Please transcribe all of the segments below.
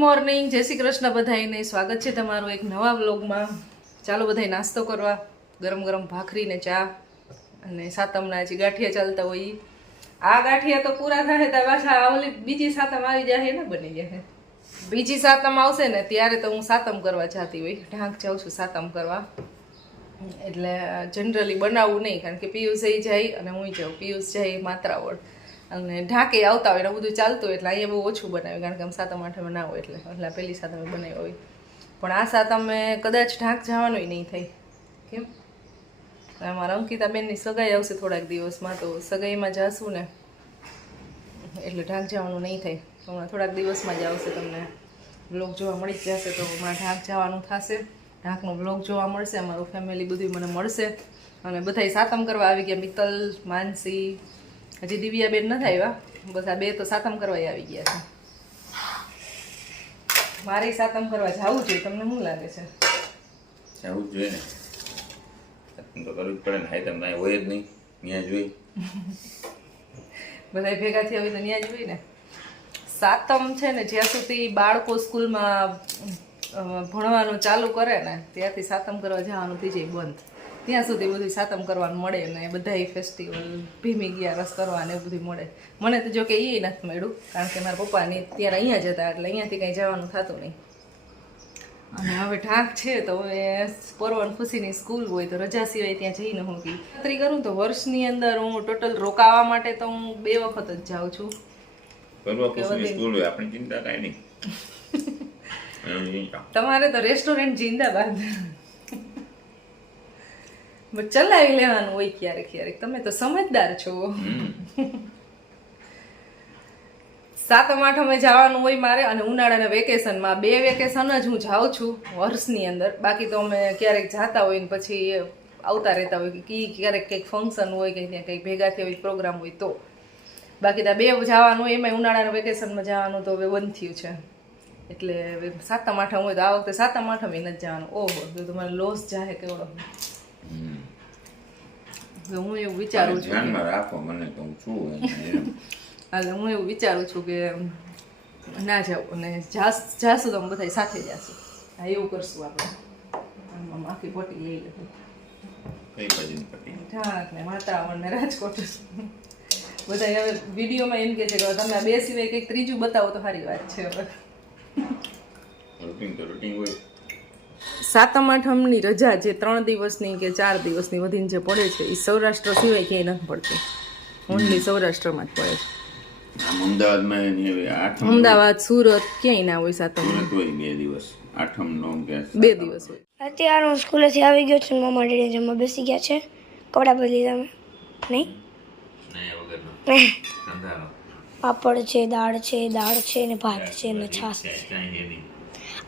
Morning, જય શ્રી કૃષ્ણ બધાને. સ્વાગત છે તમારું એક નવા વ્લોગમાં. ચાલો બધાય નાસ્તો કરવા. ગરમ ગરમ ભાખરી ને ચા અને સાતમના જે ગાંઠિયા ચાલતા હોય આ ગાંઠિયા તો પૂરા થાય તો પાછા ઓલી બીજી સાતમ આવી જાય ને બની જાય. બીજી સાતમ આવશે ને ત્યારે તો હું સાતમ કરવા જતી હોય, ઢાંક જાઉં છું સાતમ કરવા. એટલે જનરલી બનાવવું નહીં, કારણ કે પિયુષ જાય અને હું જાઉં. પિયુષ જાય માત્રાવડ અને ઢાંકે આવતા હોય ને બધું ચાલતું હોય, એટલે અહીંયા બહુ ઓછું બનાવ્યું, કારણ કે આમ સાતમ આઠમે ના હોય એટલે પહેલી સાતમે બનાવ્યો હોય. પણ આ સાતમે કદાચ ઢાંક જવાનું નહીં થાય. કેમ? અમારા અંકિતાબેનની સગાઈ આવશે થોડાક દિવસમાં, તો સગાઈમાં જાશું ને એટલે ઢાંક જવાનું નહીં થાય. હમણાં થોડાક દિવસમાં જ આવશે, તમને બ્લોગ જોવા મળી જ જશે. તો હમણાં ઢાંક જવાનું થશે, ઢાંકનો બ્લોગ જોવા મળશે. અમારું ફેમિલી બધું મને મળશે અને બધાય સાતમ કરવા આવી ગયા. મિત્તલ, માનસી, હજી દિવ્યાબેન નથી આવ્યા. બધા બે તો સાતમ કરવા આવી ગયા છે. મારે સાતમ કરવા જવું જોઈએ. તમને શું લાગે છે? જવું જ જોઈએ ને, સાતમ તો કરવું જ પડે ને. હાઈ તમે હોય જ નહીં, ત્યાં જ હોય. બધા ભેગા થયા હોય તો ત્યાં જ હોય ને. સાતમ છે ને, જ્યાં સુધી બાળકો સ્કૂલમાં ભણવાનું ચાલુ કરે ને ત્યાંથી સાતમ કરવા જવાનું થઈ જાય બંધ. ત્યાં સુધી બધું સાતમ કરવાનું મળે ને બધા ફેસ્ટિવલ ભીમી ગયા રસ કરવાને એવું બધું મળે. મને તો જો કે એ નથી મળ્યું, કારણ કે મારા પપ્પાની ત્યારે અહીંયા જતા, એટલે અહીંયાથી કંઈ જવાનું થતું નહીં. અને હવે ઢાંક છે તો હવે પરવન ખુશીની સ્કૂલ હોય તો રજા સિવાય ત્યાં જઈને હું ખાતરી કરું તો વર્ષની અંદર હું ટોટલ રોકાવા માટે તો હું 2 વખત જ જાઉં છું. સ્કૂલ હોય આપણી ચિંતા કાંઈ નહીં. તમારે તો રેસ્ટોરન્ટ જિંદાબાદ ચલાવી લેવાનું હોય ક્યારેક ક્યારેક. તમે તો સમજદાર છો. સાતમ આઠમે જવાનું હોય મારે, અને ઉનાળાના વેકેશનમાં 2 વેકેશન જ હું જાઉં છું વર્ષની અંદર. બાકી તો અમે ક્યારેક જતા હોય ને પછી આવતા રહેતા હોય કે ક્યારેક કંઈક ફંક્શન હોય કે ત્યાં કંઈક ભેગા થયા હોય પ્રોગ્રામ હોય તો. બાકી તો 2 જવાનું હોય, એમાં ઉનાળાના વેકેશનમાં જવાનું તો હવે બંધ થયું છે. એટલે સાતમ આઠમ હોય તો આ વખતે સાતમ આઠમ નથી જવાનું. ઓહો, તો તમારે લોસ જાહે કેવડો. હું એવું વિચારું છું, ધ્યાનમાં રાખો મને તો હું છું. એટલે હું એવું વિચારું છું કે ના જાઉં, અને જાશું તો અમે બધા સાથે જાશું. હા, એવું કરશું આપણે. આમ આખી પોટી લઈ લેવું. કઈ બાજુની પટ્ટી? ઢાંક ને માતાવણ ને રાજકોટ. બધા હવે વિડીયોમાં એમ કે છે કે તમે આ 2 સિવાય કંઈક ત્રીજું બતાવો તો સારી વાત છે. હવે રૂટિન તો રૂટિન હોય. સાતમ આઠમની રજા જે 3 દિવસની કે 4 દિવસની વધીને જે પડે છે એ સૌરાષ્ટ્ર સિવાય ક્યાંય નથી પડતી. ઓનલી સૌરાષ્ટ્રમાં જ પડે છે. અમદાવાદ, સુરત ક્યાંય ના હોય સાતમ. 2 દિવસ, આઠમ નો 2 દિવસ હોય. અત્યારે હું સ્કૂલેથી આવી ગયો છું. મમ્મા ડેડી જમવા બેસી ગયા છે. કપડાં બદલી તમે નહીં? પાપડ છે, દાળ છે ને ભાત છે ને છાશ છે.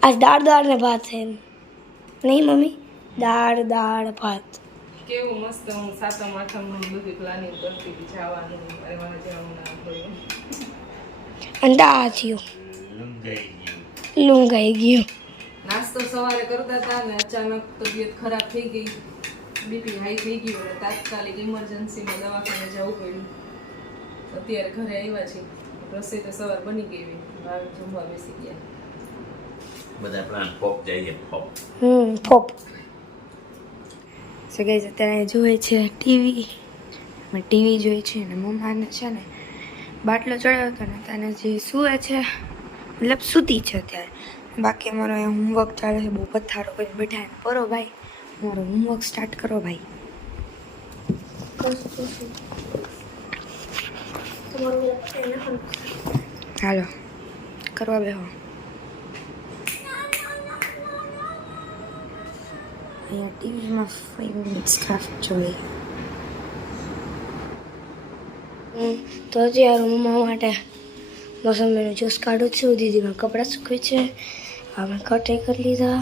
આજ દાળ ને ભાત છે નહીં મમ્મી? દાળ ભાત. કેવું મસ્ત હું સાતમ આઠમનું બધું પ્લાનિંગ કરતી હતી, જવાનું જવાનું ના થયું. અને આ થયું લૂંગાઈ ગયું. નાસ્તો સવારે કરતા હતા ને અચાનક તબિયત ખરાબ થઈ ગઈ, બીપી હાઈ થઈ ગયું, એટલે તાત્કાલિક ઇમરજન્સીમાં દવાખાને જવું પડ્યું. અત્યારે ઘરે આવ્યા છે. રસોઈ તો સવાર બની ગઈ, જમવા બેસી ગયા. બધા પ્લાન પોપ જઈએ પોપ. પોપ. સો ગાઈઝ અત્યારે જોવે છે ટીવી. મેં ટીવી જોઈ છે ને મમ્માને છે ને બાટલો ચડાવ્યો હતો ને તને જે સૂવે છે, મતલબ સૂતી છે અત્યારે. બાકી અમારો અહીંયા હોમવર્ક ચાલે છે. બહુ પથારો કરીને બેઠા ને કરો ભાઈ, મારો હોમવર્ક સ્ટાર્ટ કરો ભાઈ. હાલો કરવા બેહો. અહીંયા ટીવીમાં ફેવરેટ સ્ટાફ જોઈએ. તો અત્યારે મમ્મા માટે મોસંબીનો જ્યુસ કાઢું છું. દીદીમાં કપડાં સૂકવે છે. અમે કટે કરી લીધા,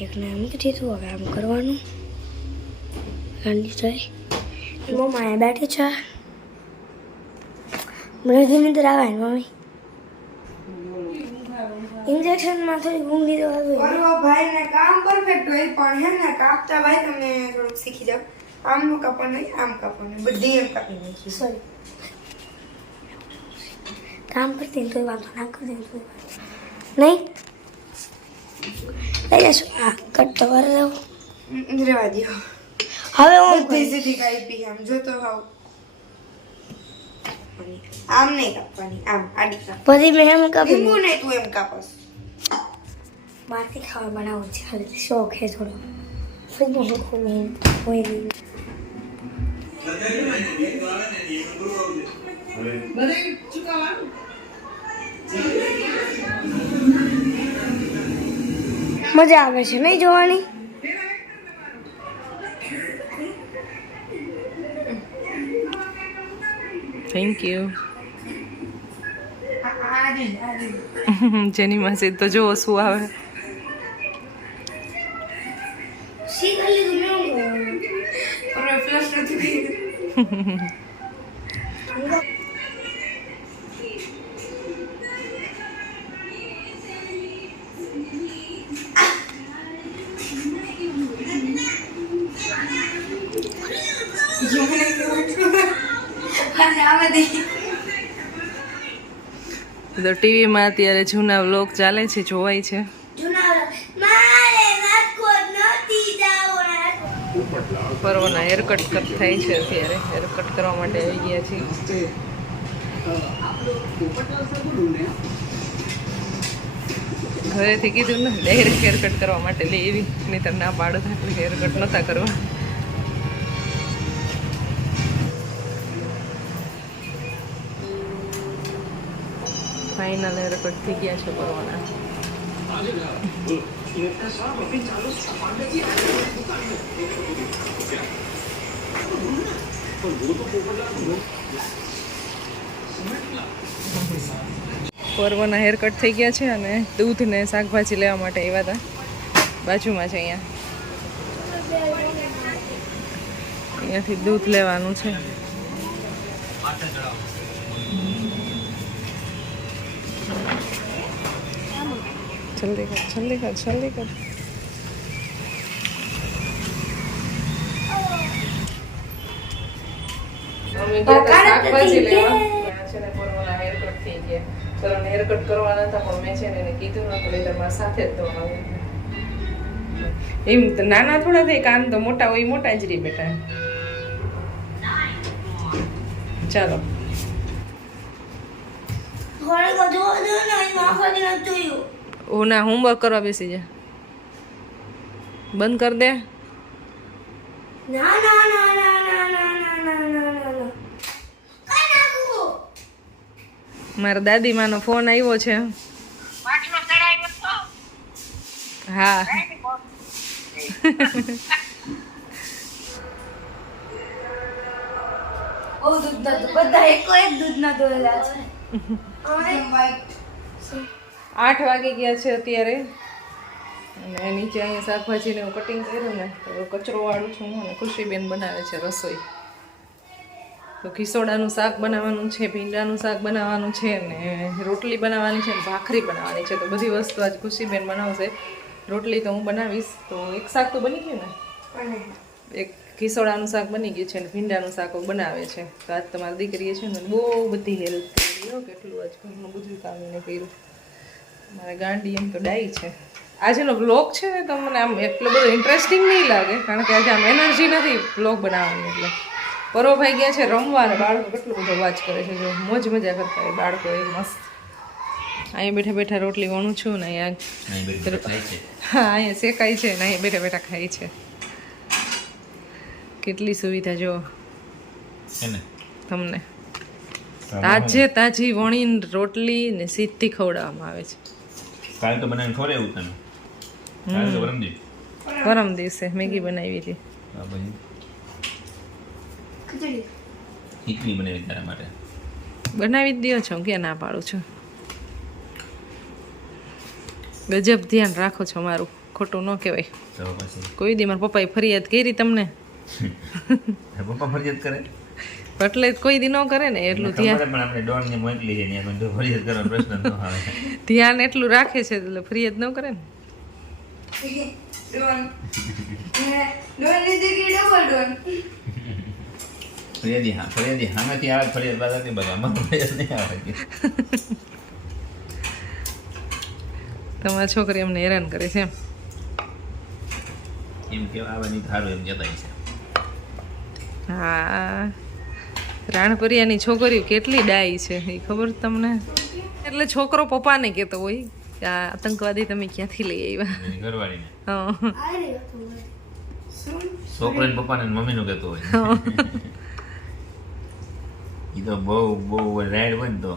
એકને મૂકી દીધું. હવે આમ કરવાનું. ગાંડી થાય. મમ્મા અહીંયા બેઠી છે. મને નિંદર આવે ને મમ્મી? ઇન્જેક્શનમાં થોડી ઊંઘ લીધો આવે. બરોબર ભાઈ ને કામ પરફેક્ટ હોય, પણ હે ને કાપતા ભાઈ તમે થોડુંક શીખી જાવ. આમનું કાપવાનું નહીં, આમ કાપવાનું, બધી એમ કાપી નાખી. સોરી, કામ કરતી ને તોય વાંધો ના કરતી ને તોય નહીં લઈ જશો આ કટ તો કરી દઉં રેવા દો હવે હું બધી સીધી કાપી આમ જો તો હાવ આમ નહીં કાપવાની આમ આડી કાપ પછી મેં એમ કાપી લીંબુ નહીં તું એમ કાપસ બહારથી ખાવા બનાવું છે ખાલી શોખ છે થોડો ફરી હોય નહીં મજા આવે છે નહીં જોવાની થેન્ક યુ જેની માસી તો જો શું આવે શી કરી લીધું ઓરે ફ્લશ નથી કર્યું તો ટીવીમાં અત્યારે જૂના વ્લોગ ચાલે છે જોવાય છે પર્વના હેરકટ થાય છે અત્યારે હેરકટ કરવા માટે આવી ગયા છીએ ઘરેથી કીધું ને ડાયરેક્ટ હેરકટ કરવા માટે લે એવી નહીંતર ના પાડો એટલે હેરકટ નહોતા કરવા ફાઇનલ હેરકટ થઈ ગયા છે પર્વના પર્વના હેરકટ થઈ ગયા છે અને દૂધ ને શાકભાજી લેવા માટે આવ્યા હતા બાજુમાં છે અહીંયાથી દૂધ લેવાનું છે જલ્દી કર શાકભાજી લેવા છે ને પર્વના હેરકટ થઈ ગયા ચલો હેરકટ કરવાના હતા પણ મેં છે ને એને કીધું નતું એટલે તમારા સાથે જ તો એમ તો નાના થોડા થાય કાન તો મોટા હોય મોટા જ રહી બેટા ચાલો ઓ ના હોમવર્ક કરવા બેસી જા બંધ કર દે ના ના ના ના ના ના ના ના ના ના કઈ નાખું મારા દાદીમાનો ફોન આવ્યો છે હા ઓ દૂધ ના બધા એક દૂધ ના દોયેલા છે 8 વાગી ગયા છે અત્યારે અને નીચે અહીંયા શાકભાજીને હું કટિંગ કર્યું ને તો કચરો વાળું છું અને ખુશીબેન બનાવે છે રસોઈ તો ખીસોડાનું શાક બનાવવાનું છે ભીંડાનું શાક બનાવવાનું છે ને રોટલી બનાવવાની છે ને ભાખરી બનાવવાની છે તો બધી વસ્તુ આજ ખુશીબેન બનાવશે રોટલી તો હું બનાવીશ તો એક શાક તો બની ગયું ને એક ખીસોડાનું શાક બની ગયું છે ને ભીંડાનું શાક બનાવે છે તો આજ તમારી દીકરીએ છે ને બહુ બધી હેલ્પ કરી કેટલું આજ ઘરનું બધું કામ એને કર્યું મારા ગાંડી એમ તો ડાઈ છે આજનો વ્લોગ છે ને તો મને આમ એટલો બધો ઇન્ટરેસ્ટિંગ નહીં લાગે કારણ કે આજે આમ એનર્જી નથી વ્લોગ બનાવવાની એટલે પરોભાઈ ગયા છે રમવા ને બાળકો કેટલું બધો અવાજ કરે છે જો મોજ મજા કરતા હોય બાળકો એ મસ્ત અહીંયા બેઠા બેઠા રોટલી વણું છું ને અહીંયા હા અહીંયા શેકાય છે ને અહીંયા બેઠા બેઠા ખાય છે કેટલી સુવિધા જો તમને તાજી વણીને રોટલી ને સીધી ખવડાવવામાં આવે છે કાલ તો બનાવીને ખવડાવ્યું તને કાલ તો પરમ દિવસે મેગી બનાવી હતી ખીચડી બનાવી તારા માટે બનાવી જ દો છો ક્યાં ના પાડું છું ગજબ ધ્યાન રાખો છો મારું ખોટું ન કહેવાય તો પછી કોઈ દી મારા પપ્પાએ ફરિયાદ કરી તમને પપ્પા ફરિયાદ કરે એટલે કોઈ દી ન કરે ને એટલું ધ્યાન પણ આપણે ડોન ને મોકલી છે ત્યાં તો ફરિયાદ કરવાનો પ્રશ્ન ન આવે ધ્યાન એટલું રાખે છે એટલે ફરિયાદ ન કરે ને ફરિયાદી સામેથી આવે ફરિયાદ બાદ નથી બધા ફરિયાદ નહીં આવે તમારી છોકરી અમને હેરાન કરે છે એમ કે આવે નહીં સારું એમ જતા છે. હા રાણપરિયાની છોકરીઓ કેટલી ડાઈ છે એ ખબર તમને? એટલે છોકરો પપ્પાને કહેતો હોય કે આ આતંકવાદી તમે ક્યાંથી લઈ આવ્યા. એની ઘરવાળીને હા છોકરાને પપ્પાને ને મમ્મીનું કહેતો હોય. એ તો બહુ રાઈડ હોય ને તો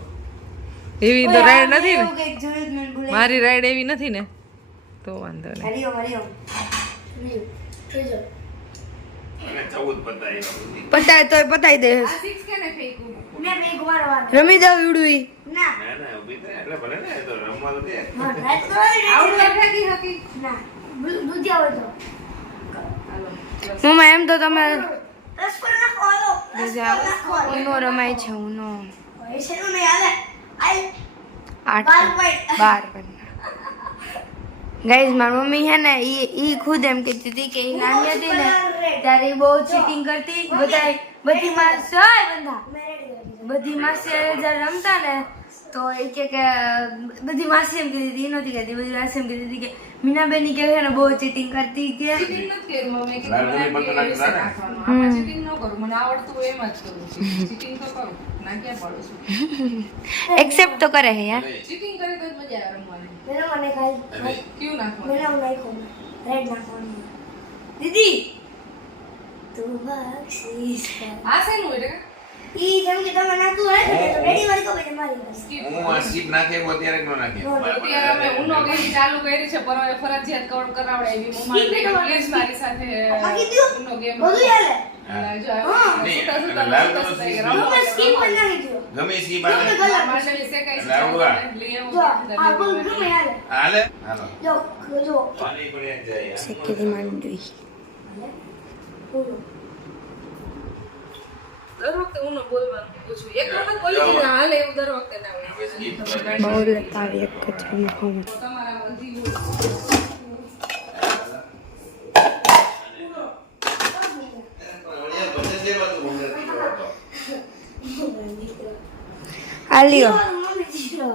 એવી તો રાઈડ નથી ને, એવું કંઈક જોયું જ મને બોલે. મારી રાઈડ એવી નથી ને તો વાંધો નહીં. હરિયો હરિયો અને 14 પતાય બધી. પતાય તોય પતાઈ દે. મેં એક વાર રમી દઉં ઉડવી. ના ના ઊભી થાય એટલે ભલે ને એ તો રમવા તો દે. રાત તો ના દૂધિયા હોય તો મમ્મા એમ તો તમે રસકોર નાખો હાલો ઉનો રમાય છે ઉનો. એ છે ને હાલે આઈ 8 12 ગાઈઝ મારી મમ્મી છે ને ઈ ખુદ એમ કહેતી હતી કે ઈ નાની હતી ને ત્યારે ઈ બહુ ચીટિંગ કરતી. બધી માસી જ્યારે રમતા ને તો એ કે બધી માસી એમ કહેતી હતી, ઈ નહોતી કહેતી. બધી માસી એમ કહેતી હતી કે મીનાબેન કે છે ને બહુ ચીટિંગ કરતી કે ચીટિંગ નથી કરી મમ્મી કે લાલ મને મમ્મી એવી રીતે પતંગ નાખવાનું. આમાં ચીટિંગ ન કરું, મને આવડતું હોય એમ જ કરું છું. ચીટિંગ તો કરું ના ક્યાં પાડું છું. એક્સેપ્ટ તો કરે હે યાર. ચીટિંગ કરે તો જ મજા આવે રમવાની. મેનો મને ખાઈ ક્યું નાખવાનું? મેનો નાખો રેડ નાખવાનું દીદી તું બક્ષીશ આ શેનું એટલે ઈ જેમ કે તમે નાખતું હોય ને તો રેડી વાળી કપે મારી પાસે હું આ સીપ નાખે એવું અત્યારે ન નાખે. અત્યારે અમે ઉનો ગેમ ચાલુ કરી છે પર હવે ફરજિયાત કવર કરાવડે એવી મમ્મા પ્લીઝ મારી સાથે બાકી દ્યો ઉનો ગેમ બધું ચાલે જો નહીં, સુતા અને લાલ સુતા કલરનો સુતા સ્કીપ રમો. તમે સ્કીપ પણ નાખી દો ગમે ઈ સીપ ગમે આવે. કલર માંડવી શેકાય છે. લાવવા. લઈ આવું જો બધા આ કોઈ ગમે હાલે હાલે હાલો જો જો પાણી પડે જાય. શેકેલી માંડવી. બોલો દર વખતે ઉનો બોલવાનું પૂછું. એક વખત બોલી દીધું હાલે એવું દર વખતે ના હોય. હવે skip કરે. બહુ લતાવી એક જ રમવું. તમારા બધી આ લ્યો મમ્મી જીરો